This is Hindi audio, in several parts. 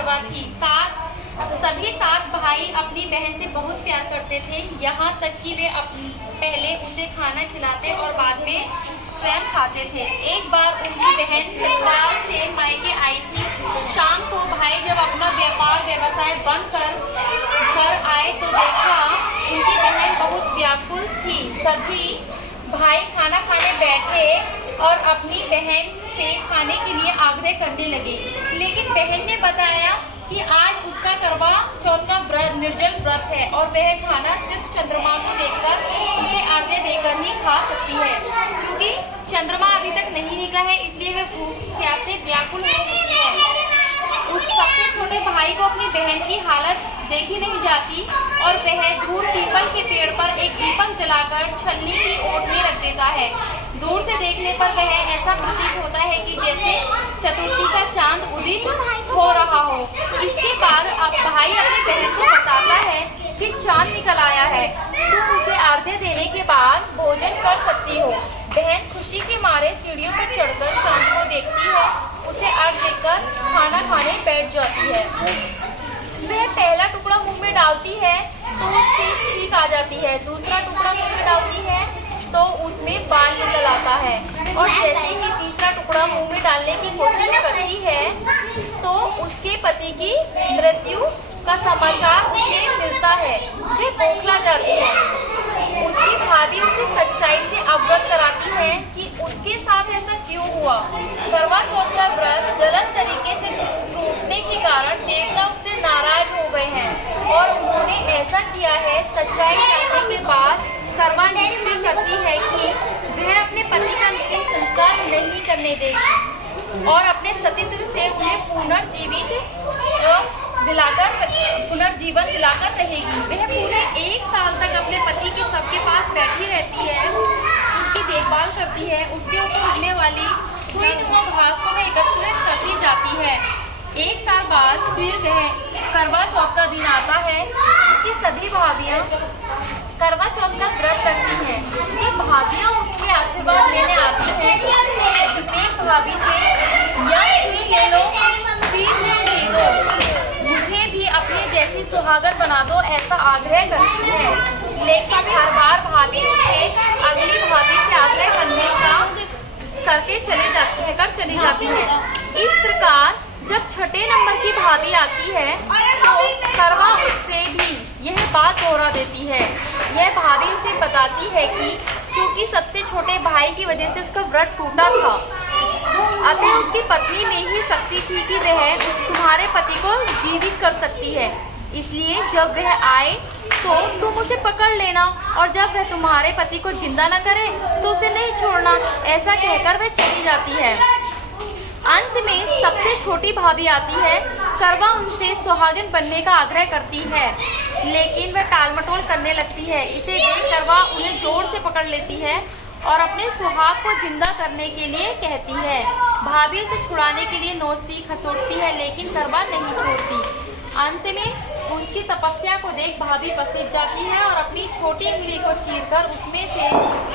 करवा थी। सभी 7 भाई अपनी बहन से बहुत प्यार करते थे, यहाँ तक कि वे पहले उसे खाना खिलाते और बाद में स्वयं खाते थे। एक बार उनकी बहन ससुराल से मायके आई थी। शाम को भाई जब अपना व्यवसाय बंद कर घर आए तो देखा उनकी बहन बहुत व्याकुल थी। सभी भाई खाना खाने बैठे और अपनी बहन से खाने के लिए आग्रह करने लगे, लेकिन बहन ने बताया कि आज उसका करवा चौथ का निर्जल व्रत है और वह खाना सिर्फ चंद्रमा को देखकर उसे आग्रह देकर ही खा सकती है। क्योंकि चंद्रमा अभी तक नहीं निकला है, इसलिए वह भूख प्यास से व्याकुल हो चुकी है। उस सबसे छोटे भाई को अपनी बहन की हालत देखी नहीं जाती और वह दूर पीपल के पेड़ पर एक दीपक जलाकर छलनी की ओट में रख देता है। दूर से देखने पर वह ऐसा प्रतीत होता है कि जैसे चतुर्थी का चांद उदित हो रहा हो। इसके बाद अब भाई अपनी बहन को बताता है कि चांद निकल आया है, तुम उसे आरती देने के बाद भोजन कर सकती हो। बहन खुशी के मारे सीढ़ियों पर चढ़कर चांद को देखती है, उसे अर्घ देकर खाना खाने बैठ जाती है। वह पहला टुकड़ा मुंह में डालती है तो उससे छींक आ जाती है, दूसरा टुकड़ा मुंह में डालती है तो उसमें बाल निकल आता है और जैसे ही तीसरा टुकड़ा मुंह में डालने की कोशिश करती है तो उसके पति की मृत्यु का समाचार उसे मिलता है। वह बौखला जाती है। उसकी भाभी उसे सच्चाई से अवगत कराती है कि उसके साथ ऐसा क्यों हुआ। करवा चौथ का व्रत गलत तरीके से टूटने के कारण देवता उससे नाराज हो गए हैं और उन्होंने ऐसा किया है। सच्चाई जानने के बाद करवा निश्चय करती है कि वह अपने पति का अंतिम संस्कार नहीं करने देगी और अपने सतीत्व से उन्हें पुनर्जीवन दिलाकर रहेगी। वह पूरे 1 साल तक अपने पति के सबके पास बैठी रहती है, उसकी देखभाल करती है, उसके ऊपर उगने वाली सुई नुमा घास को वह एकत्रित करती जाती है। 1 साल बाद फिर वह करवा चौथ का दिन आता है। उसकी सभी भाभियां करवा चौथ का व्रत रखती हैं। जब भाभियां उसके आशीर्वाद लेने आती हैं तो प्रत्येक भाभी से ले लो, मुझे भी अपने जैसी सुहागन बना दो, ऐसा आग्रह करती है। लेकिन हर बार भाभी उसे अगली भाभी से आग्रह करने का करके चली जाती है। इस प्रकार जब छठे नंबर की भाभी आती है तो करवा उससे भी यह बात दोहरा देती है। यह भाभी उसे बताती है कि क्योंकि सबसे छोटे भाई की वजह से उसका व्रत टूटा था, अतः उसकी पत्नी में ही शक्ति थी कि वह तुम्हारे पति को जीवित कर सकती है। इसलिए जब वह आए तो तुम उसे पकड़ लेना और जब वह तुम्हारे पति को जिंदा न करे तो उसे नहीं छोड़ना। ऐसा कहकर वह चली जाती है। अंत में सबसे छोटी भाभी आती है। करवा उनसे सुहागिन बनने का आग्रह करती है, लेकिन वह टालमटोल करने लगती है। इसे देख करवा उन्हें जोर से पकड़ लेती है और अपने सुहाग को जिंदा करने के लिए कहती है। भाभी उसे छुड़ाने के लिए नोचती खसोटती है, लेकिन करवा नहीं छोड़ती। अंत में उसकी तपस्या को देख भाभी पसीज जाती है और अपनी छोटी उंगली को चीरकर उसमें से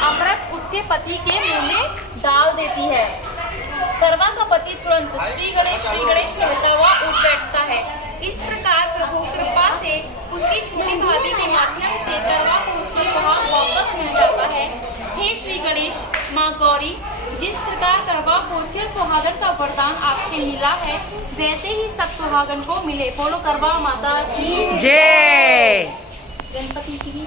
अमृत उसके पति के मुंह में डाल देती है। करवा का पति तुरंत श्री गणेश कहता हुआ उठ बैठता है। इस प्रकार प्रभु कृपा से उसकी छोटी भाभी के माध्यम से करवा को उसका सुहाग वापस मिल जाता है। हे श्री गणेश माँ गौरी, जिस प्रकार करवा को चिर सुहागन का वरदान आपसे मिला है, वैसे ही सब सुहागन को मिले। बोलो करवा माता की जय। गणपति जी की